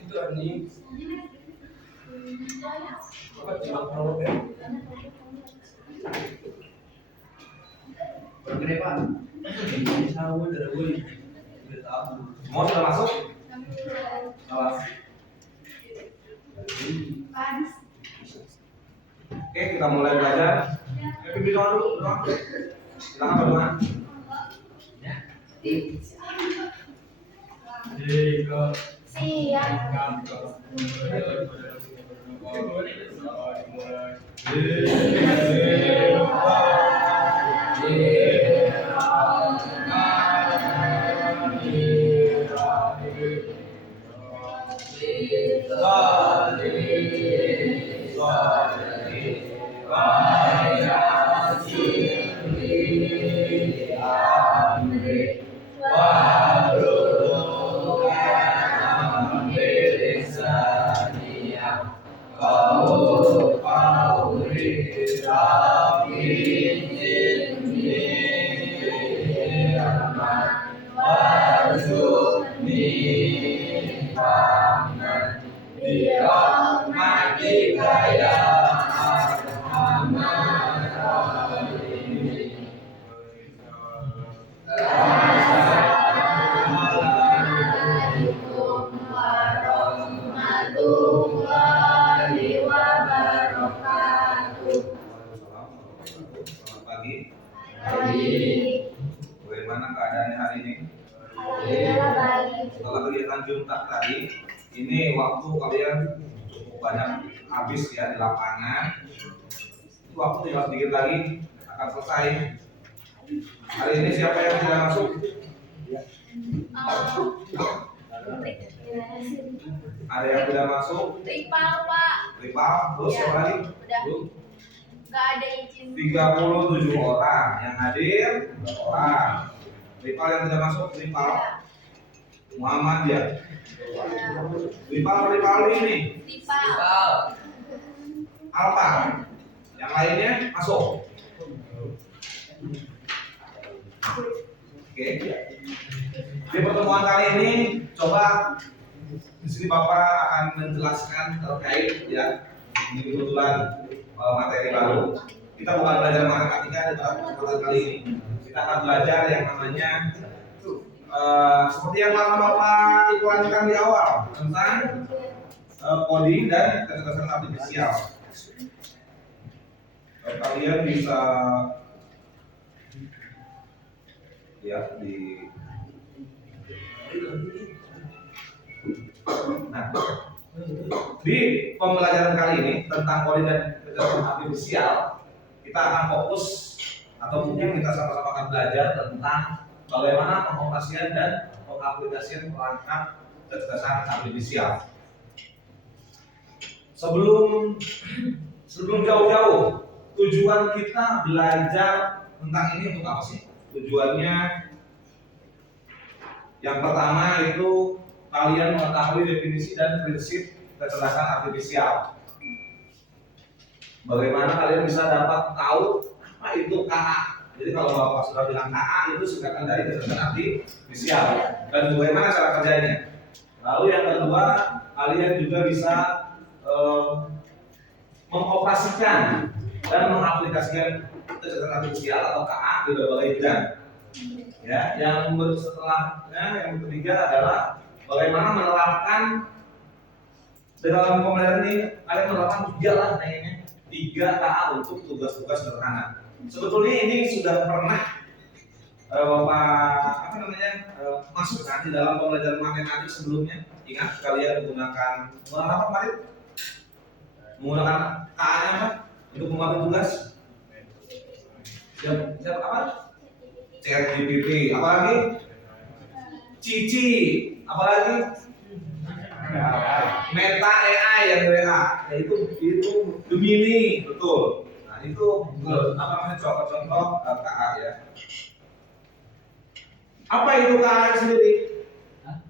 Itu anjing. Apa cuma kalau ya? Bergede Pak. Sahur dari gue. Semua sudah masuk? Awas. Oke, kita mulai belajar. Pipi doa dulu, doa. Silakan berdoa. Ya. Bagaimana keadaannya hari ini? Setelah kegiatan Jumat tadi, ini waktu kalian cukup banyak habis ya di lapangan. Waktu tinggal sedikit lagi akan selesai. Hari ini siapa yang tidak masuk? Ada yang tidak masuk? Ripal, Pak. Ripal, terus siapa lagi? Udah. Nggak ada izin. 37 orang yang hadir, 2 orang. Ripal yang tidak masuk, Ripal Muhammad ya. Ripal ini. Ripal. Alpa. Yang lainnya masuk. Oke. Di pertemuan kali ini coba di sini Bapak akan menjelaskan terkait ya. Ini kebetulan materi baru. Kita bukan belajar matematika di kesempatan kali ini. Kita akan belajar yang namanya seperti yang Bapak iklankan di awal tentang coding dan kecerdasan artifisial. Kalian bisa ya di di pembelajaran kali ini tentang coding dan kecerdasan artifisial, kita akan fokus atau mungkin kita sama-sama akan belajar tentang bagaimana pengoperasian dan pengaplikasian perangkat kecerdasan artifisial. Sebelum jauh-jauh, tujuan kita belajar tentang ini untuk apa sih? Tujuannya yang pertama itu kalian mengetahui definisi dan prinsip kecerdasan artifisial. Bagaimana kalian bisa dapat tahu apa itu KA? Jadi kalau Bapak sudah bilang KA itu singkatan dari kecerdasan artifisial dan bagaimana cara kerjanya. Lalu yang kedua, kalian juga bisa mengoperasikan dan mengaplikasikan kecerdasan artifisial atau KA di berbagai bidang. Ya, yang setelahnya yang ketiga adalah bagaimana menerapkan di dalam pembelajaran ini. Kalian menerapkan 3 KA untuk tugas-tugas sederhana. Sebetulnya ini sudah pernah Bapak masuk di dalam pembelajaran matematik sebelumnya. Ingat kalian menggunakan apa kemarin? Menggunakan KA-nya apa? Untuk membantu tugas. Siapa apa? ChatGPT, apa lagi? Cici, apa lagi? Meta AI yang WA, yaitu Gemini, betul. Nah itu apa namanya contoh-contoh KA ya. Apa itu KA sendiri?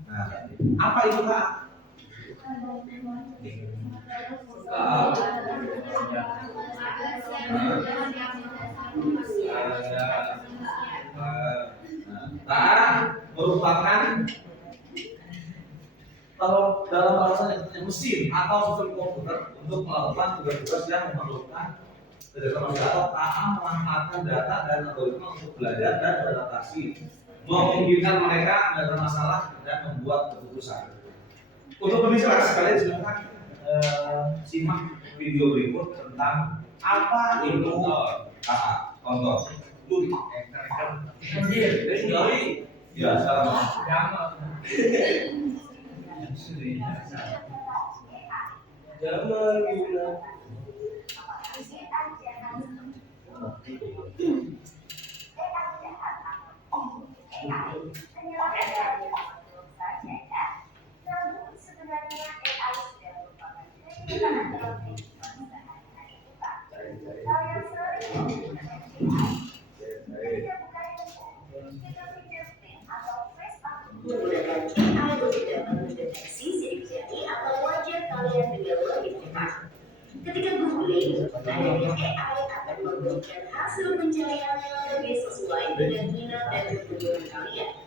Nah, apa itu KA? KA merupakan kalau dalam bahasa yang mesin atau sistem komputer untuk melakukan tugas-tugas yang memerlukan kecerdasan manusia atau KA memanfaatkan data dan algoritma untuk belajar dan beradaptasi, memungkinkan mereka menghadapi masalah dan membuat keputusan. Untuk lebih jelas, kalian silakan simak video berikut tentang apa itu KA. Contoh. Ya, sekarang. Jangan gila. Menggunakan AI untuk dapat mendeteksi sidik jari atau wajah kalian dengan lebih cepat. Ketika googling, layaknya AI akan memberikan hasil pencarian yang lebih sesuai dengan minat dan kebutuhan kalian.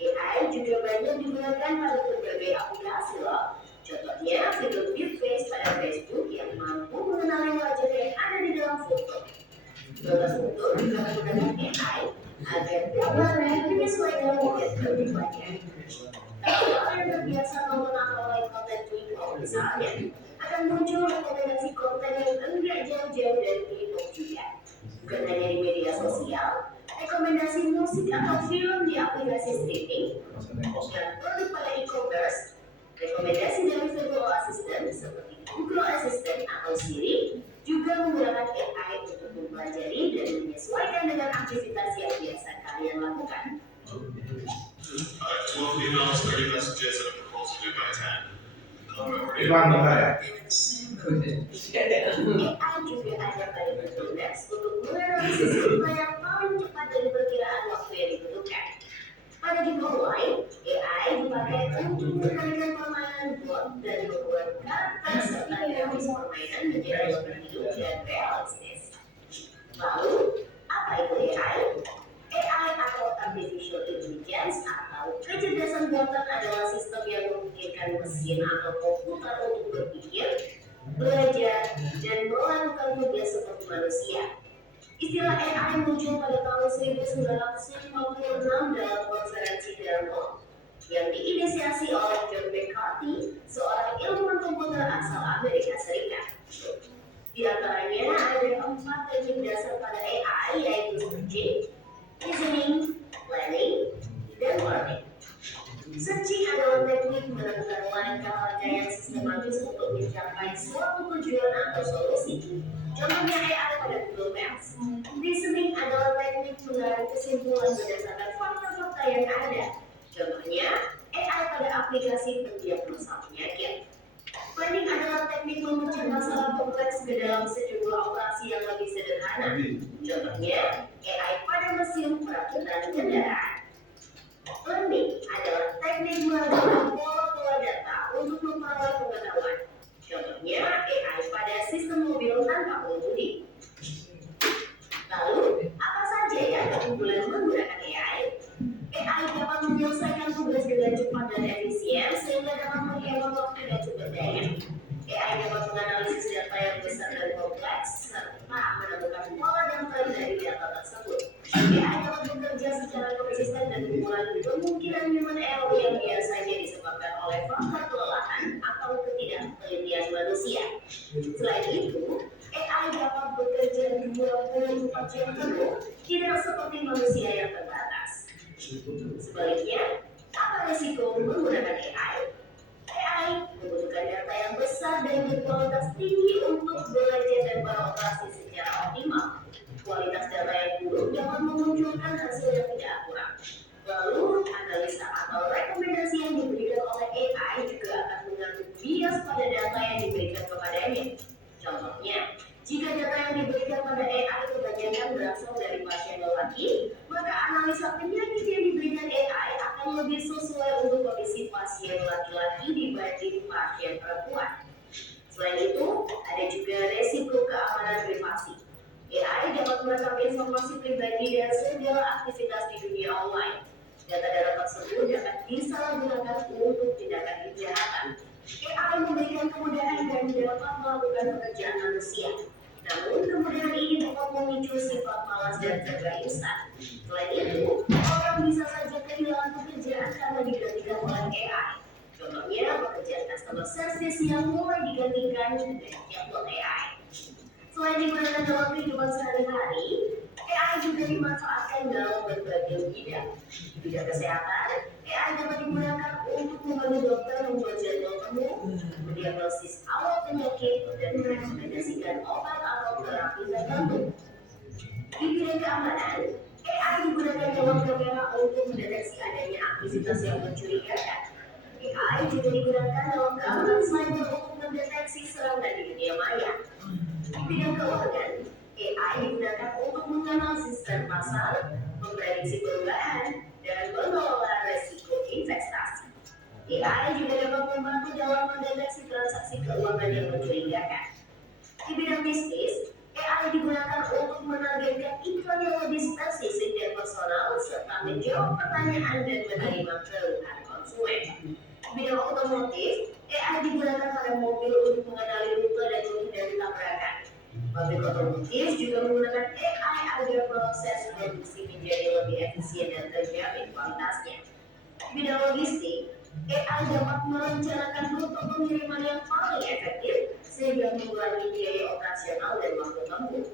AI juga banyak digunakan pada berbagai aplikasi loh. Contohnya fitur deepface pada Facebook yang mampu mengenali wajah yang ada di dalam foto. Beberapa foto juga menggunakan AI agar gambarnya menyesuaikan wajah lebih banyak. Kalau kalian terbiasa nonton atau like konten K-pop misalnya, akan muncul rekomendasi konten yang enggak jauh-jauh dari K-pop juga. Bukan hanya di media sosial, rekomendasi musik atau film di aplikasi streaming, dan produk pada e-commerce, rekomendasi dari virtual assistant seperti Google Assistant atau Siri juga menggunakan AI untuk mempelajari dan menyesuaikan dengan aktivitas yang biasa kalian lakukan. 12 emails, 30 messages, and a proposal due by 10. Iklan bentar ya. AI juga ada pada Google Maps untuk menganalisis rute yang paling cepat dari perkiraan waktu yang dibutuhkan. Pada game online, AI dipakai untuk mengendalikan permainan bot dan membuat karakter serta grafis permainan menjadi lebih hidup dan realistis. Lalu, apa itu AI? AI atau Artificial Intelligence atau kecerdasan buatan adalah sistem yang memungkinkan mesin atau komputer untuk berpikir, belajar, dan melakukan tugas seperti manusia. Istilah AI muncul pada tahun 1956 dalam konferensi Dartmouth yang diinisiasi oleh John McCarthy, seorang ilmuwan komputer asal Amerika Serikat. Di antaranya ada 4 teknik dasar pada AI, yaitu searching, reasoning, planning, dan learning. Searching adalah teknik menemukan langkah-langkah yang sistematis untuk mencapai suatu tujuan atau solusi. Contohnya AI pada Google Maps. Reasoning adalah teknik menarik kesimpulan berdasarkan fakta-fakta yang ada. Contohnya AI pada aplikasi pendiagnosa penyakit. Planning adalah teknik memecah masalah kompleks ke dalam sejumlah operasi yang lebih sederhana. Contohnya AI pada mesin perakitan kendaraan. Learning adalah teknik menggunakan pola-pola data untuk memperoleh pengetahuan. Contohnya AI pada sistem mobil tanpa pengemudi. Lalu, apa saja yang keunggulan menggunakan AI? AI dapat menyelesaikan tugas dengan cepat dan efisien sehingga dapat menghemat waktu dan sumber daya. AI dapat menganalisis data yang besar dan kompleks serta menemukan pola dan tren dari data tersebut. AI dapat bekerja secara konsisten dan mengurangi kemungkinan human error yang biasanya disebabkan oleh faktor kelelahan atau ketidaktelitian manusia. Selain itu, AI dapat bekerja 24 jam penuh, tidak seperti manusia yang terbatas. Sebaliknya, apa risiko menggunakan AI? AI membutuhkan data yang besar dan berkualitas tinggi untuk belajar dan beroperasi secara optimal. Kualitas data yang buruk dapat memunculkan hasil yang tidak akurat. Lalu, analisa atau rekomendasi yang diberikan oleh AI juga akan mengandung bias pada data yang diberikan kepadanya. Contohnya, jika data yang diberikan pada AI kebanyakan berasal dari pasien lelaki, maka analisa penyakit yang diberikan AI akan lebih sesuai untuk kondisi pasien laki-laki dibanding pasien perempuan. Selain itu, ada juga resiko keamanan privasi. AI dapat merekam informasi pribadi dan segala aktivitas di dunia online. Data-data tersebut dapat disalahgunakan untuk tindakan kejahatan. AI memberikan kemudahan dan dapat melakukan pekerjaan manusia. Namun, kemudahan ini dapat memicu sifat malas dan serba instan. Selain itu, orang bisa saja kehilangan pekerjaan karena digantikan oleh AI. Contohnya, pekerjaan customer service yang mulai digantikan dengan chatbot AI. Selain digunakan dalam kehidupan sehari-hari, AI juga dimanfaatkan dalam berbagai bidang. Di bidang kesehatan, AI dapat digunakan untuk membantu dokter membuat jadwal temu, mendiagnosis awal penyakit, dan merekomendasikan obat atau terapi tertentu. Di bidang keamanan, AI digunakan dalam kamera untuk mendeteksi adanya aktivitas yang mencurigakan. AI juga digunakan dalam keamanan cyber untuk mendeteksi serangan di dunia maya. Di bidang keuangan, AI digunakan untuk menganalisis tren pasar, memprediksi perubahan, dan mengelola resiko investasi. AI juga dapat membantu dalam mendeteksi transaksi keuangan yang mencurigakan. Di bidang bisnis, AI digunakan untuk menargetkan iklan yang lebih spesifik dan personal serta menjawab pertanyaan dan menerima keluhan konsumen. Di bidang otomotif, AI digunakan pada mobil untuk mengenali rute dan menghindari tabrakan. Pabrik otomotif juga menggunakan AI agar proses produksi menjadi lebih efisien dan terjamin kualitasnya. Di bidang logistik, AI dapat merencanakan rute pengiriman yang paling efektif sehingga mengurangi biaya operasional dan waktu tempuh.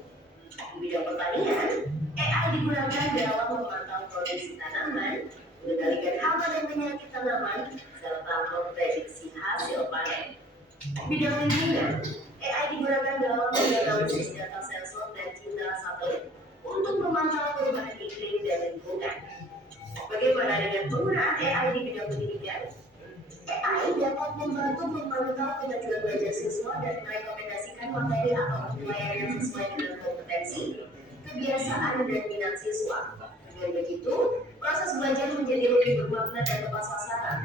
Di bidang pertanian, AI digunakan dalam memantau produksi tanaman, mengendalikan hama dan penyakit tanaman, serta memprediksi hasil panen. Bidang lingkungan, AI digunakan dalam menganalisis data sensor dan citra satelit untuk memantau perubahan iklim dan lingkungan. Bagaimana dengan penggunaan AI di bidang pendidikan? AI dapat membantu memantau kemajuan belajar siswa dan merekomendasikan materi atau penilaian yang sesuai dengan kompetensi, kebiasaan, dan minat siswa. Dengan begitu, proses belajar menjadi lebih bermakna dan tepat sasaran.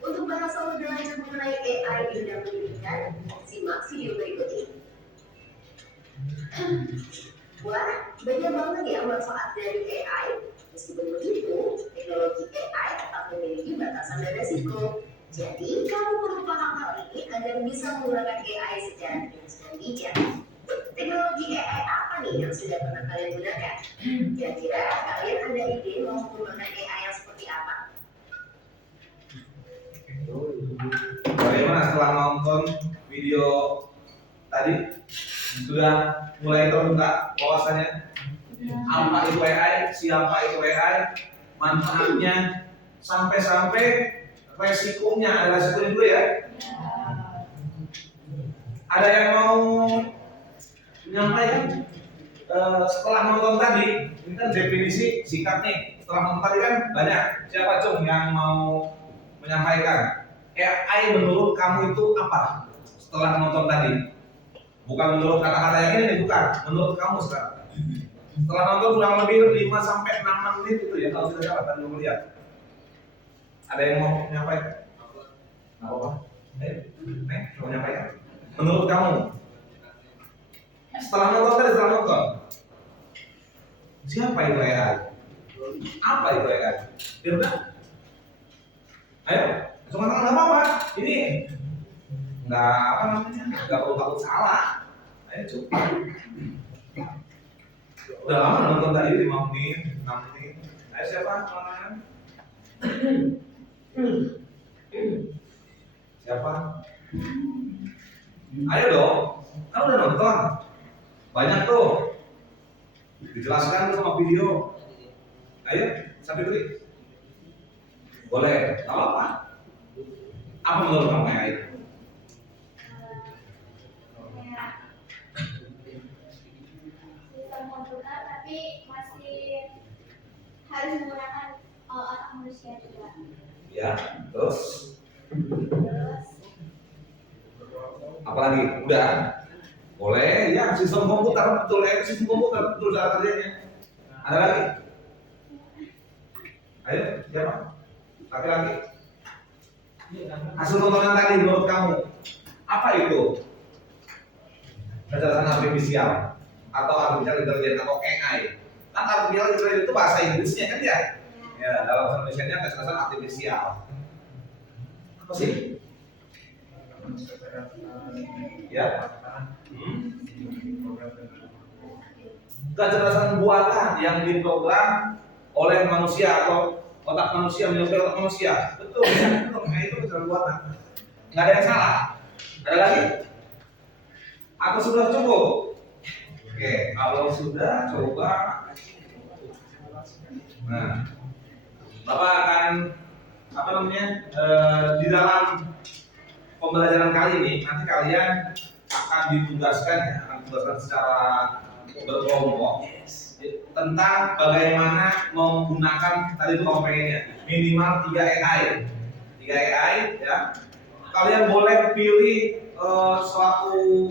Untuk bahas lebih lanjut mengenai AI di bidang pendidikan, simak video berikut ini. Wah, banyak banget ya manfaat dari AI. Meskipun begitu, teknologi AI tetap memiliki batasan dan resiko. Jadi, kamu perlu paham hal ini agar bisa menggunakan AI secara kritis dan bijak. Teknologi AI apa nih yang sudah pernah kalian gunakan? Kira-kira kalian ada ide mau menggunakan AI yang seperti apa? Bagaimana setelah nonton video tadi sudah mulai terbuka wawasannya apa itu AI, siapa itu AI, manfaatnya, sampai-sampai resikonya, ada resikonya dulu ya. Ada yang mau menyampaikan setelah nonton tadi? Ini kan definisi singkat nih. Setelah nonton tadi kan banyak. Siapa Cung yang mau menyampaikan? AI menurut kamu itu apa? Setelah nonton tadi, bukan menurut kata-kata yang ini, bukan. Menurut kamu sekarang. Setelah nonton kurang lebih 5-6 menit itu ya, kalau tidak salah tadi melihat. Ada yang mau menyampaikan? Nggak apa-apa. Mau menyampaikan? Menurut kamu? Setelah nonton, siapa itu AI? Apa itu AI? Firda? Ayo, cuma nggak apa-apa. Ini nggak apa namanya, nggak perlu takut salah. Ayo coba. Udah lama nonton tadi 5 menit, 6 menit. Ayo siapa? Siapa? Ayo dong. Kamu udah nonton? Banyak tuh. Dijelaskan sama video. Ayo, sampai klik. Boleh, nggak apa-apa. Apa menurut kamu AI? Sistem komputer tapi masih harus menggunakan otak manusia juga. Ya, terus Terus apalagi? Udah? Boleh, ya sistem komputer betul ya, sistem komputer betul cara kerjanya. Ada lagi? Ayo, siapa? Laki-laki. Hasil tontonan tadi menurut kamu apa itu? Kecerdasan artifisial atau artificial intelligence atau AI. Kan artificial intelligence itu bahasa Inggrisnya kan ya? Ya, dalam bahasa Indonesia kecerdasan artifisial. Apa sih? Ya. Kecerdasan buatan yang diprogram oleh manusia atau otak manusia menyukai otak manusia. Betul, nah, itu kecerdasan buatan. Nggak ada yang salah. Ada lagi? Atau sudah cukup? Oke, kalau sudah coba. Nah, Bapak akan di dalam pembelajaran kali ini nanti kalian akan ditugaskan secara berkelompok tentang bagaimana menggunakan tadi itu komponennya minimal 3 AI ya. Kalian boleh pilih suatu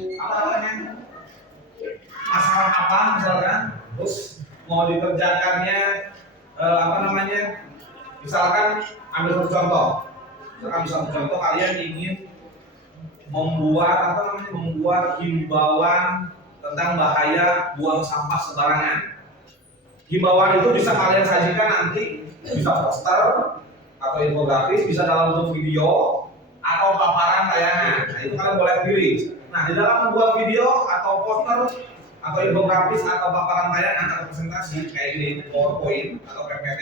masalah apa misalkan, terus mau dikerjakannya misalkan ambil satu contoh kalian ingin membuat himbauan tentang bahaya buang sampah sembarangan. Himbauan itu bisa kalian sajikan nanti, bisa poster atau infografis, bisa dalam bentuk video atau paparan tayangan. Nah, itu kalian boleh pilih. Nah, di dalam membuat video atau poster atau infografis atau paparan tayangan atau presentasi kayak ini, PowerPoint atau PPT,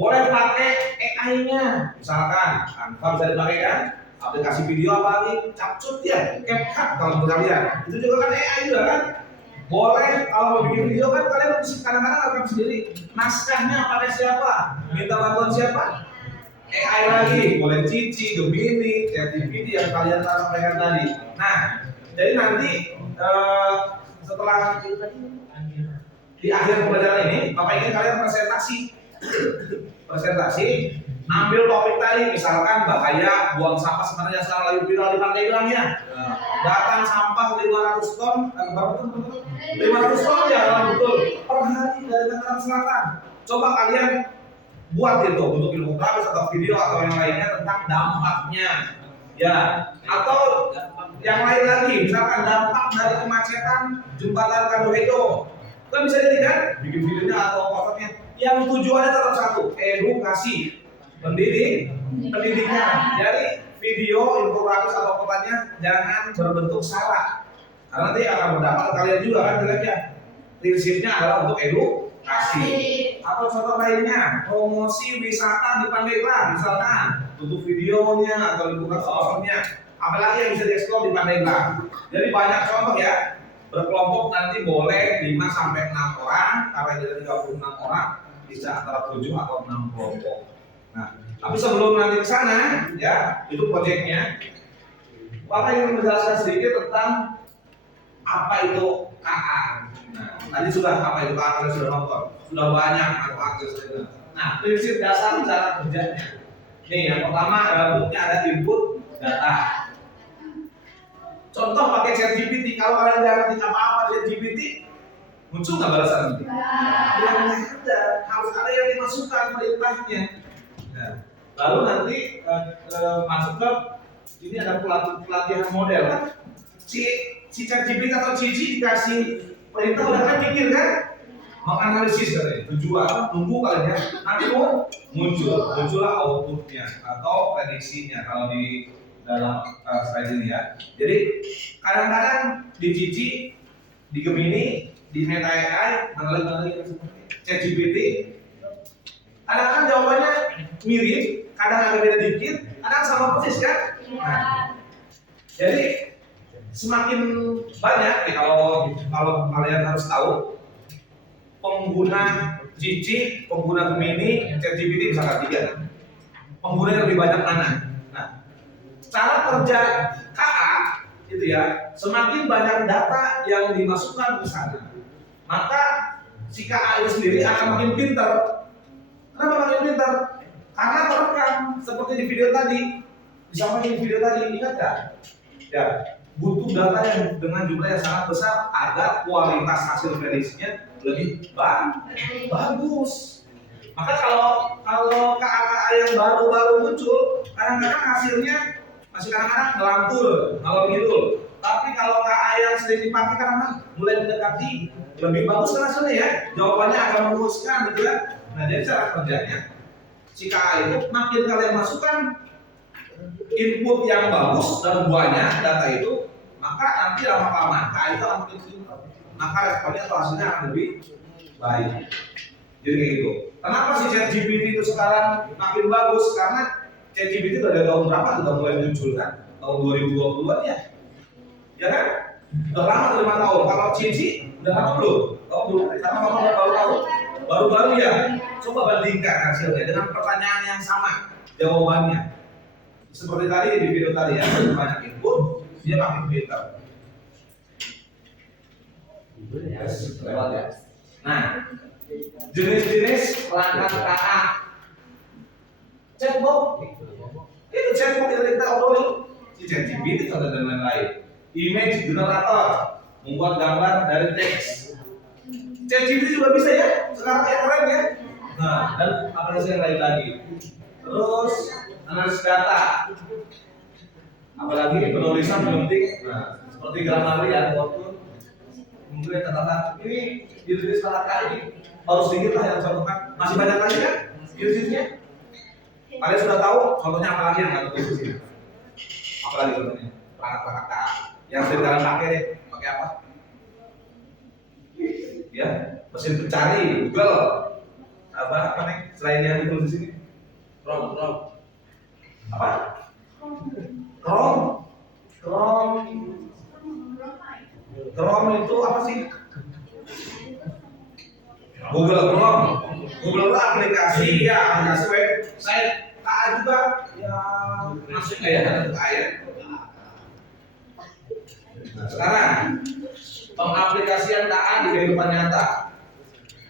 boleh pakai AI-nya. Misalkan Canva bisa dipakai kan? Aplikasi video apa lagi? Capcut ya, CapCut kalau menurut kalian. Itu juga kan AI juga kan? Boleh kalau mau bikin video kan kalian kadang-kadang rekam sendiri. Naskahnya pakai siapa? Minta bantuan siapa? AI lagi. Boleh Cici, Gemini, ChatGPT yang kalian sampaikan tadi. Nah, jadi nanti setelah di akhir pembelajaran ini, Bapak ingin kalian presentasi, ambil topik tadi, misalkan bahaya buang sampah sebenarnya yang sekarang lagi viral di Pandeglang ya. Datang sampah 500 ton, 500 ton ya, betul. Per hari dari Tangerang Selatan. Coba kalian buat itu untuk infografis atau video atau yang lainnya tentang dampaknya. Ya, atau yang lain lagi, misalkan dampak dari kemacetan jembatan Kadoredo. Kan bisa jadi kan, bikin videonya atau fotonya yang tujuannya tetap satu, edukasi, pendidikan. Jadi video, infografis atau fotonya jangan berbentuk sara, karena nanti akan berdampak ke kalian juga kan kira-kira. Prinsipnya adalah untuk edukasi. Atau contoh lainnya, promosi wisata di Pandeglang, misalkan untuk videonya atau infografis posternya. Apalagi yang bisa dieksplor di Pandeglang. Jadi banyak contoh ya. Berkelompok nanti boleh 5 sampai 6 orang, karena ada 36 orang bisa antara 7 atau 6 kelompok. Nah, tapi sebelum nanti ke sana ya, itu proyeknya. Bapak ingin menjelaskan sedikit tentang apa itu KA. Nah, tadi sudah apa itu KA, kalian sudah nonton, sudah banyak manfaatnya sudah. Nah, prinsip dasar cara kerjanya. Nih, yang pertama dalam bentuknya ada input data. Contoh pakai ChatGPT, kalau kalian jangan ngerti apa-apa ChatGPT, muncul nggak balasan? Yang ada, harus ada yang dimasukkan perintahnya. Nah, lalu nanti masuk ke ini ada pelatihan model kan? Si ChatGPT atau Cici dikasih perintah udah kan pikir kan? Menganalisis katanya, tujuan, nunggu kalian ya, nanti muncullah outputnya atau prediksinya kalau di dalam slide ini ya. Jadi kadang-kadang di Cici, di Gemini, di Meta AI, ChatGPT, kadang-kadang jawabannya mirip, kadang agak beda dikit, kadang sama persis kan? Nah, jadi semakin banyak nih kalau kalian harus tahu pengguna Cici, pengguna Gemini, ChatGPT misalkan 3. Pengguna yang lebih banyak mana? Cara kerja KA itu ya, semakin banyak data yang dimasukkan ke sana, maka si KA itu sendiri akan makin pintar. Kenapa makin pintar? Karena terekam seperti di video tadi, disampaikan di video tadi, ingat kan? Ya, butuh data yang dengan jumlah yang sangat besar agar kualitas hasil prediksinya lebih bagus. Maka kalau KA yang baru muncul, kadang-kadang hasilnya masih kadang-kadang ngelantur, kalau gitu. Tapi kalau KA yang sering dipakai kadang-kadang mulai mendekati lebih bagus kan hasilnya ya, jawabannya akan memuaskan gitu kan. Nah, jadi cara kerjanya si KA itu makin kalian masukkan input yang bagus dan banyak data itu, maka nanti lama-lama itu akan makin pintar. Maka responnya atau hasilnya akan lebih baik. Jadi kayak gitu. Kenapa sih ChatGPT itu sekarang makin bagus? Karena ChatGPT udah dari tahun berapa sudah mulai muncul kan? Tahun 2020-an ya? Ya kan? Udah lama 5 tahun. Kalau Cici udah lama belum? Tahu belum? Karena kamu udah baru tahu. Baru-baru ya. Coba bandingkan hasilnya dengan pertanyaan yang sama jawabannya. Seperti tadi di video tadi ya, banyak input, dia makin pintar. Yes, lewat ya. Nah, jenis-jenis perangkat KA. Chatbot. Itu chatbot yang kita obrolin. ChatGPT dan lain-lain. Image generator, membuat gambar dari teks. ChatGPT juga bisa ya, sekarang yang keren ya. Nah, dan aplikasi yang lain lagi. Terus analisis data. Apalagi penulisan penting. Nah, seperti Grammarly ya, waktu mungkin catatan ini ditulis salah kali baru sedikit lah yang contohkan, masih banyak lagi kan usage-nya. Kalian sudah tahu contohnya apa lagi yang nggak tulis di sini? Apalagi contohnya perangkat KA yang sering kalian pakai deh, pakai apa? Ya, mesin pencari Google. Apa nih selain yang ditulis di sini? Chrome. Apa? Chrome itu apa sih? Google Chrome. Google itu aplikasi ya, aplikasi website. KA juga ya masuk nggak ya ada KA ya? Nah, sekarang pengaplikasian KA di kehidupan nyata.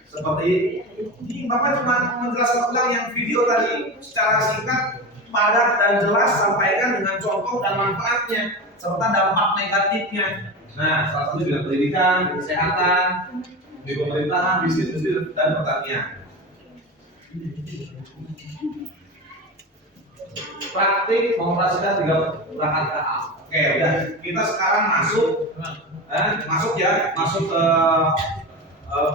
Seperti ini, Bapak cuma menjelaskan ulang yang video tadi secara singkat, padat dan jelas, sampaikan dengan contoh dan manfaatnya serta dampak negatifnya. Nah, salah satu bidang pendidikan, kesehatan, di pemerintahan, bisnis dan pertanian. Praktik mengoperasikan 3 perangkat KA. Oke, udah. Kita sekarang masuk ke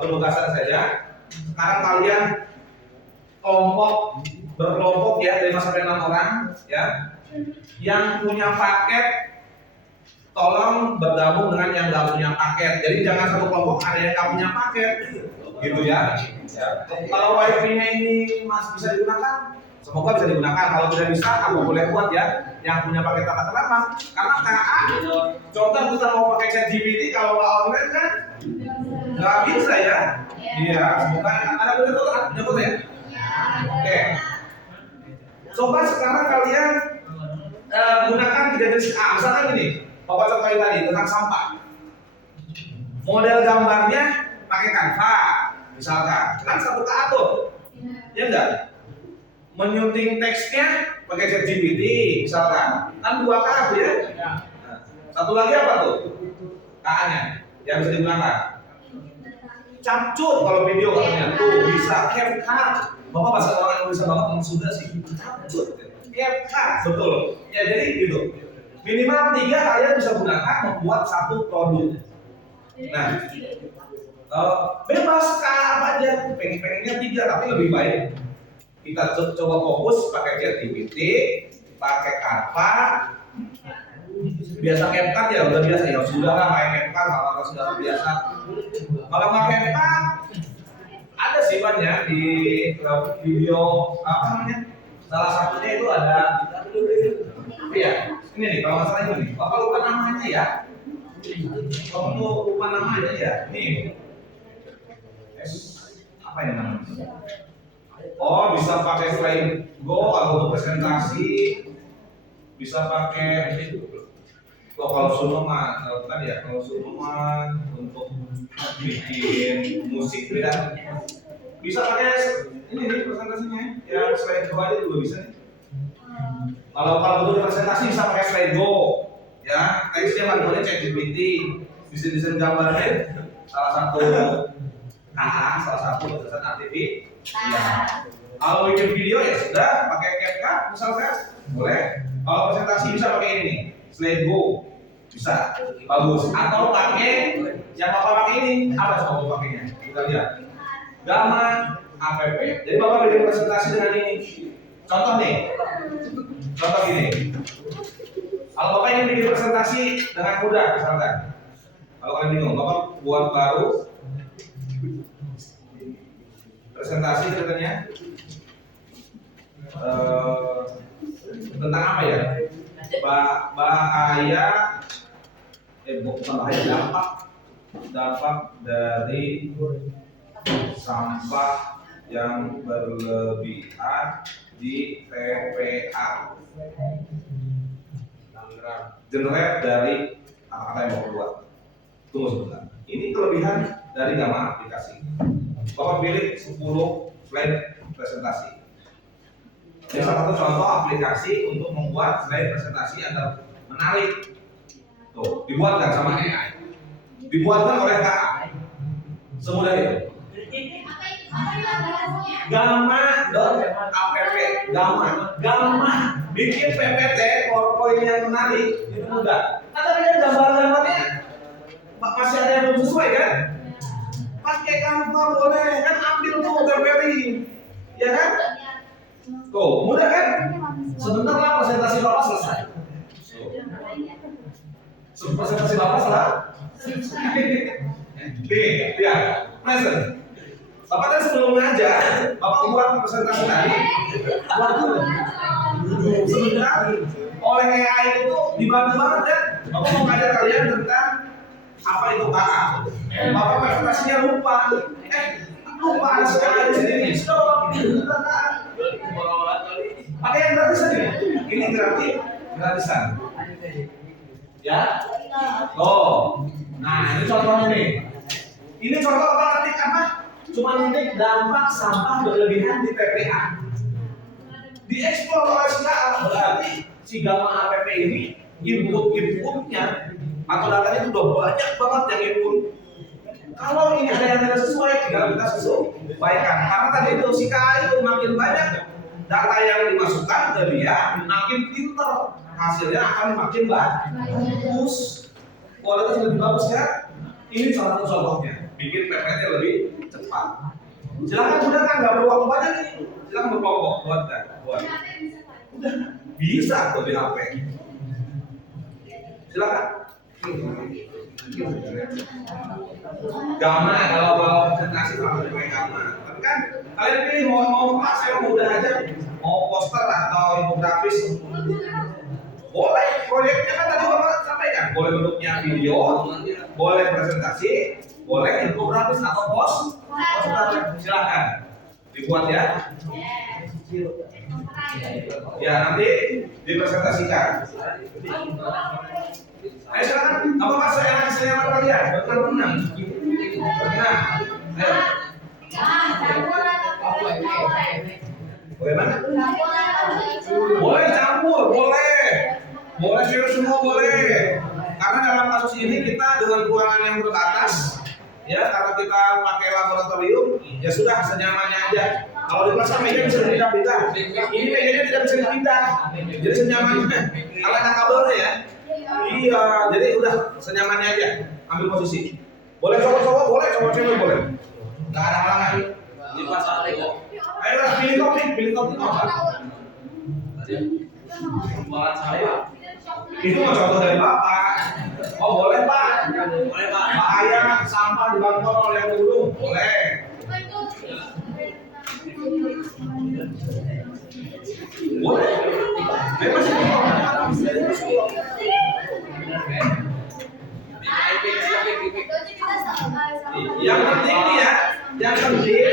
penugasan saja. Sekarang kalian berkelompok ya, 5 sampai 6 orang ya. Yang punya paket tolong bergabung dengan yang nggak punya paket. Jadi jangan satu kelompok ada yang nggak punya paket, gitu ya. Kalau wifi-nya ini masih bisa digunakan, semoga bisa digunakan. Kalau tidak bisa, aku boleh buat ya yang punya paket tata kenapa? Karena KA, contoh kita mau pakai ChatGPT kalau nggak online kan nggak bisa ya. Iya, semoga ada betul ya. Oke. Coba sekarang kalian gunakan 3 jenis A. Misalkan ini, Bapak contohin tadi tentang sampah. Model gambarnya pakai Canva, misalkan. Kan satu KA tuh, ya enggak? Menyunting teksnya pakai ChatGPT, misalkan. Kan 2 KA tuh ya. Nah, satu lagi apa tuh? KA-nya yang bisa digunakan. Capcut kalau video katanya tuh bisa CapCut. Bapak bahasa orang yang bisa banget sudah sih. Capcut, CapCut, betul. Ya jadi gitu. Minimal 3 kalian bisa gunakan membuat satu produk. Nah, bebas apa aja. Pengennya 3 tapi lebih baik kita coba fokus pakai ChatGPT, pakai Canva. Biasa CapCut ya udah biasa ya sudah lah pakai CapCut kalau sudah biasa. Kalau nggak CapCut ada sih banyak di video apa namanya? Salah satunya itu ada ya ini nih kalau nggak salah ini nih. Bapak lupa namanya ya. Kamu lupa namanya ya. Nih apa ya namanya? Oh bisa pakai Slido atau untuk presentasi. Bisa pakai kalau Sunoman kan ya kalau Sunoman untuk bikin musik beda bisa pakai ini nih presentasinya ya Slido aja juga bisa nih. Kalau betul presentasi bisa pakai Slido ya teksnya bantuannya ChatGPT desain gambarnya salah satu salah satu berdasarkan ATV ya. Kalau bikin video ya sudah pakai CapCut misalkan boleh. Kalau presentasi bisa pakai ini Slido bisa bagus atau pakai yang Bapak pakai ini apa coba pakainya kita lihat Gamma app. Jadi Bapak bikin presentasi dengan ini contoh nih Contoh gini, kalau Bapak ingin bikin presentasi dengan mudah, misalkan, kalau kalian bingung, Bapak buat baru presentasi ceritanya tentang apa ya? Bahaya, bukan bahaya, dampak dari sampah yang berlebihan di TPA. Generate dari kata-kata yang mau keluar. Tunggu sebentar. Ini kelebihan dari gamma aplikasi. Bapak pilih 10 slide presentasi. Ini salah satu contoh aplikasi untuk membuat slide presentasi agar menarik. Tuh, dibuatkan sama AI. Dibuatkan oleh KA. Semudah itu. Gamma.app, gamma bikin PPT PowerPoint yang menarik itu mudah. Tapi kan gambar-gambarnya masih ada yang belum sesuai kan? Pakai Canva boleh kan, ambil tuh tempelin, ya kan? Tuh mudah kan? Sebentar lah presentasi Bapak selesai. Presentasi Bapak selesai. Lihat, present. Bapak tadi sebelum ngajar, Bapak buat presentasi tadi, sebentar oleh AI itu dibantu banget kan? Bapak mau ngajar kalian tentang apa itu KA. Bapak presentasinya lupa, lupa ada sekali di sini. Stop, tentang KA. Pakai yang gratis aja. Ini gratisan. Ya? Oh, nah ini contohnya nih. Ini contoh apa ketik apa? Cuma ngetik dampak sampah berlebihan di TPA. Dieksplor oleh si KA, berarti si gamma app ini inputnya atau datanya itu udah banyak banget yang input. Kalau ini ada yang tidak sesuai, tinggal kita sesuaikan. Karena tadi itu si KA itu makin banyak data yang dimasukkan ke dia, makin pinter, hasilnya akan makin bagus. Kualitas lebih bagus ya. Ini salah satu contohnya. Bikin PPT lebih cepat. Silakan sudah kan, nggak perlu waktu banyak nih. Silakan berkelompok buat. Udah bisa buat di HP. Silakan. Gamma kalau presentasi kalau pakai gamma. Tapi kan kalian pilih mau Pak, saya mau udah aja, mau poster atau infografis. Boleh, proyeknya kan tadi Bapak sampaikan, boleh bentuknya video, boleh presentasi, boleh infografis atau poster. Silakan dibuat ya. Ya nanti dipresentasikan. Ayo silakan, apakah saya kalian berenang? Ayo. Bagaimana? Boleh campur, boleh. Boleh cewek semua boleh. Karena dalam kasus ini kita dengan ruangan yang terbatas, ya karena kita pakai laboratorium, ya sudah senyamannya aja. Kalau di kelas meja bisa dipindah-pindah. Ini mejanya tidak bisa dipindah. Jadi senyamannya. Kalau ada kabelnya ya. Iya, jadi udah senyamannya aja. Ambil posisi. Boleh cowok-cowok boleh, cowok-cewek boleh. Enggak ada halangan. Ayo pilih topik apa? Buat saya. Itu mah contoh dari Bapak. Oh boleh Pak. Boleh Pak. Bahaya sampah di Bangkok oleh yang dulu. Boleh. Boleh. Bebas itu. Yang penting nih ya, yang penting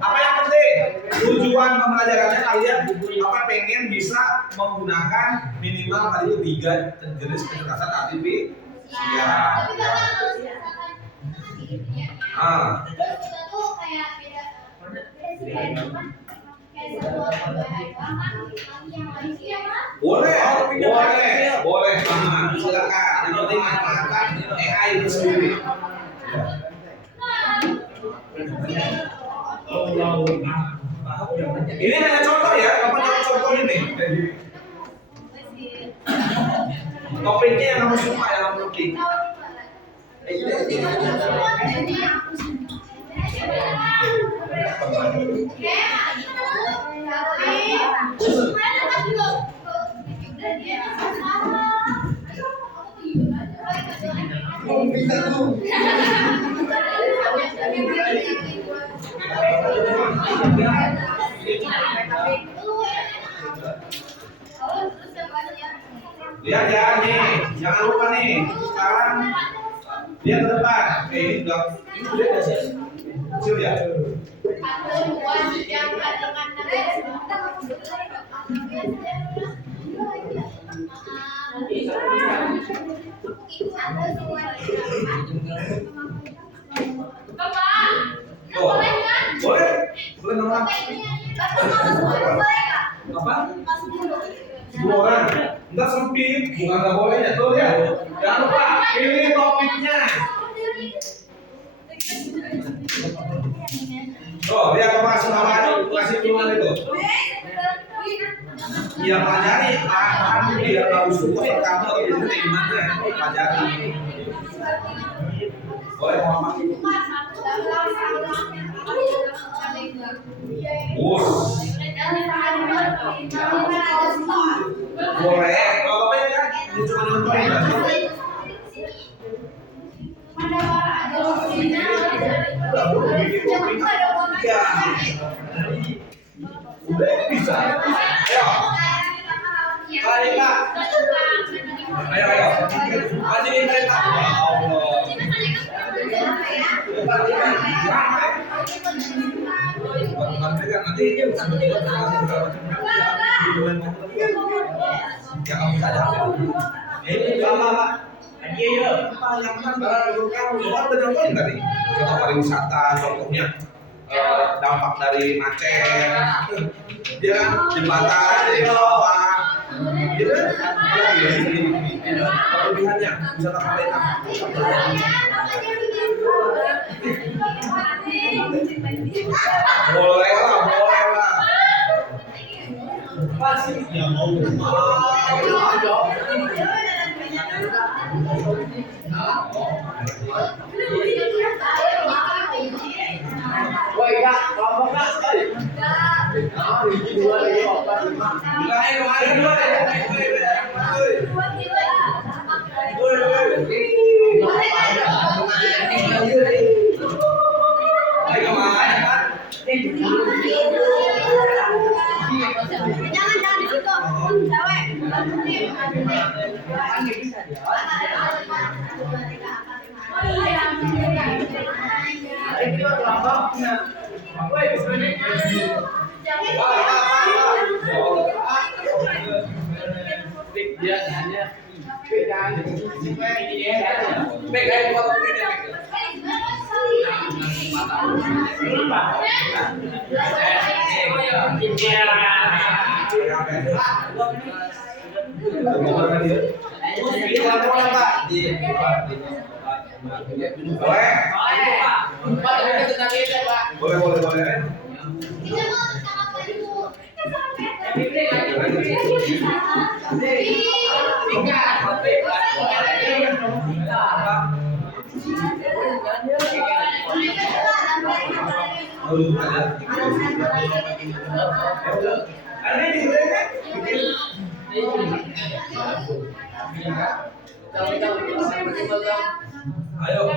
apa yang penting? Tujuan pembelajarannya kalian apa pengen bisa menggunakan minimal tadi 3 jenis kecerdasan artifisial. Boleh. Silakan. Yang penting manfaatkan AI itu sendiri. Ini hanya contoh ya, Bapak contoh ini. Topiknya yang kamu suka, yang kamu pilih. Lihat ya nih, jangan lupa nih. Sekarang lihat ke depan. Oke, ini udah sih. Kecil ya. Oh, boleh, boleh nomor apa? Dua orang, enggak sempit, bukan nggak boleh ya tuh ya. Jangan lupa pilih topiknya. Oh, lihat apa kasih tulisan itu. Iya pelajari, paham biar nggak usut kamu atau gimana ya, pelajari. Boleh mau apa? Boleh, kalau apa ya kan? Ini cuma nontonin kan? Udah bisa. Ayo. Ayo Pak. Ayo. Ajarin mereka. Nanti ya kamu saja. Pak. Iya. Apa yang kan barang kamu luar benar tadi. Contoh pariwisata, contohnya dampak dari macet, dia kan jembatan, apa, dia kelebihannya wisata mereka. Boleh lah. Pasti dia mau. Woi kak, kelompok kak, Jangan di situ, cewek. Boleh. Ayo.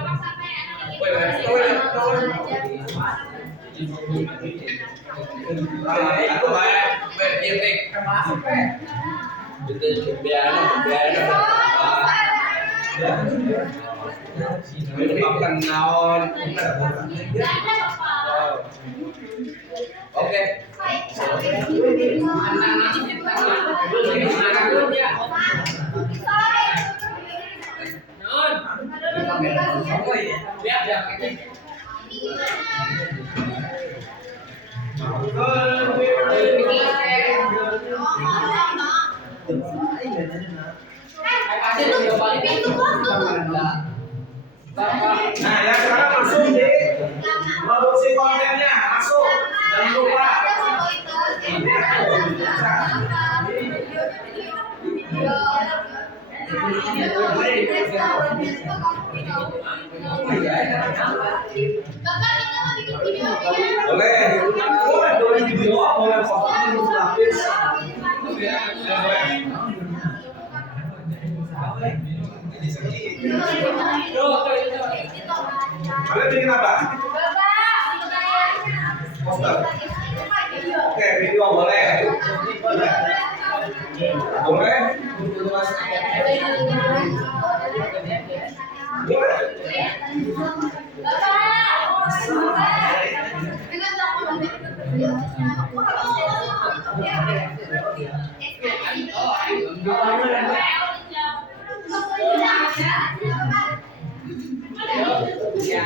Aku makan naon. Oke. Nah ya sekarang masuk di produksi kontennya, masuk. Jangan lupa. Boleh di video, boleh foto, lapis. Kalian bikin apa? Poster. Oke, video boleh. Boleh? Boleh? Ya.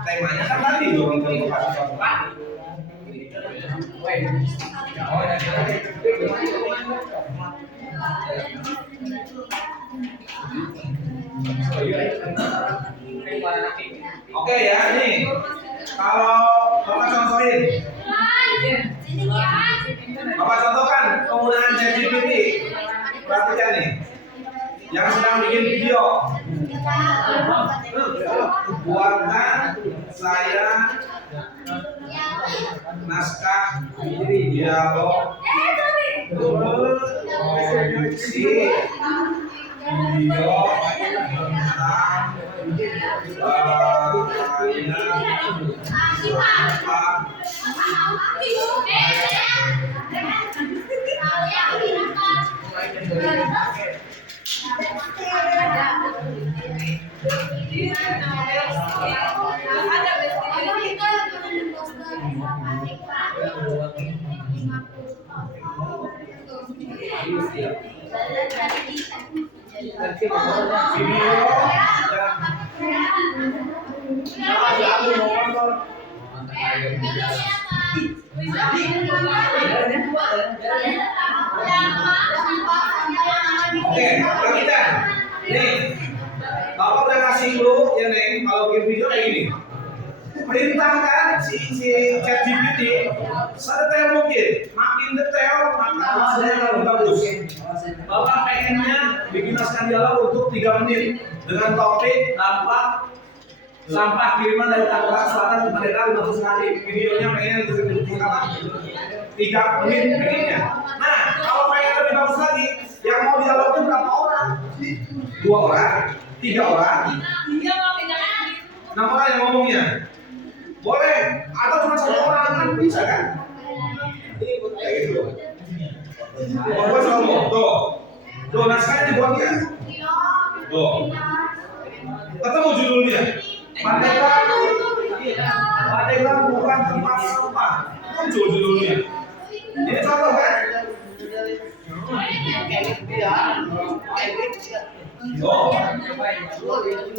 Temanya kan tadi dorong ke Oke ya, nih kalau Bapak contohin, Bapak contohkan penggunaan ChatGPT. Perhatikan nih, yang sedang bikin video, buatkan saya naskah dialog berisi video Oke, kita nih, Bapak udah kasih clue ya Neng, kalau bikin video kayak gini. Perintahkan si ChatGPT sedetail mungkin, makin detail maka hasilnya lebih bagus. Bapak pengennya bikin naskah dialog untuk 3 menit dengan topik dampak sampah kiriman dari Tangerang Selatan ke Madura 500 hari. Videonya pengennya lebih apa? 3 menit pengennya. Nah, kalau pengen lebih bagus lagi, yang mau dialognya berapa orang? 2 orang, 3 orang, 6 orang yang ngomongnya. Boleh, atau cuma 1 orang kan bisa kan? Kayak gitu. Buat ngomong, tuh naskahnya dibuatnya. Tuh, ketemu judulnya. Pandeglang bukan tempat sampah. Muncul judulnya. Ini contoh kan? Oh,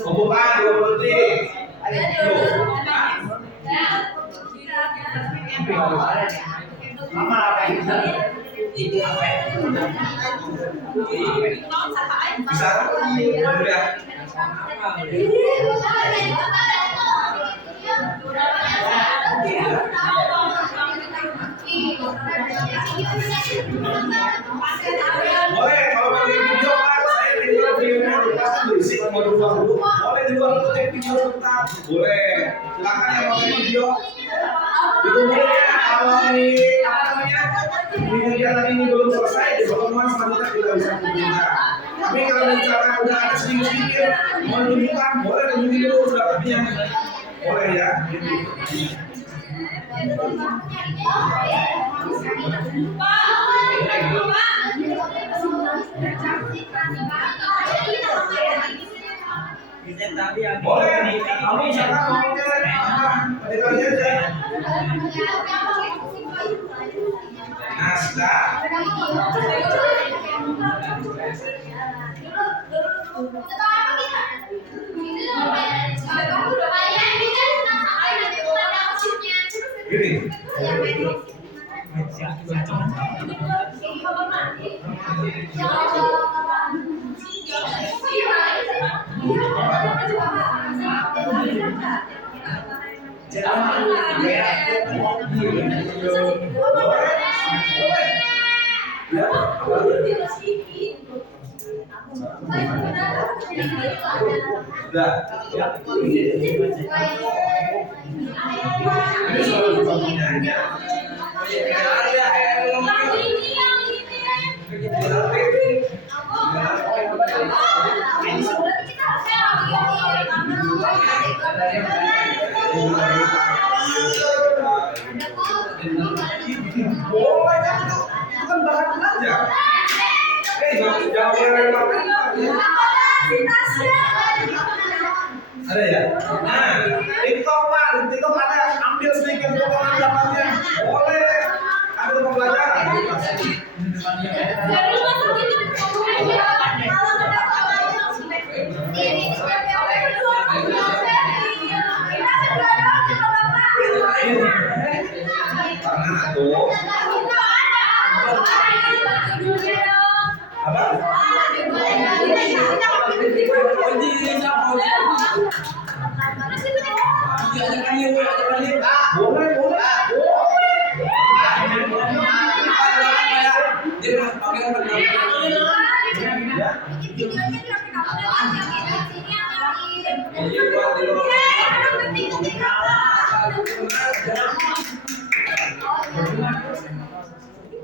pembukaan 20 detik. Lama apa ini? Bisa? Udah. Boleh, kalau mau bikin video kan saya tinggal videonya dipasang berisik mau dibuang dulu. Boleh di luar dulu video sebentar. Boleh. Silakan yang mau bikin video. Ditunggu ya kalau ini apa namanya? Kegiatan ini belum selesai, di pertemuan selanjutnya kita bisa berbicara. Tapi kalau misalkan udah ada sedikit-sedikit mau menunjukkan, boleh tunjukin dulu sudah lebihnya. Boleh ya. Boleh, kamu misalkan ngomongnya tadi aja. Naskah. Gini. Ya, udah. Ya. Ini solusinya aja. Boleh kan itu kan bahan belajar. Jangan lempar-lempar. Ada ya? Nah, TikTok Pak, di TikTok ada ambil sedikit potongan gambarnya. Boleh. Ada pembelajaran. Karena tuh apa? Boleh. Videonya di HP kamu yang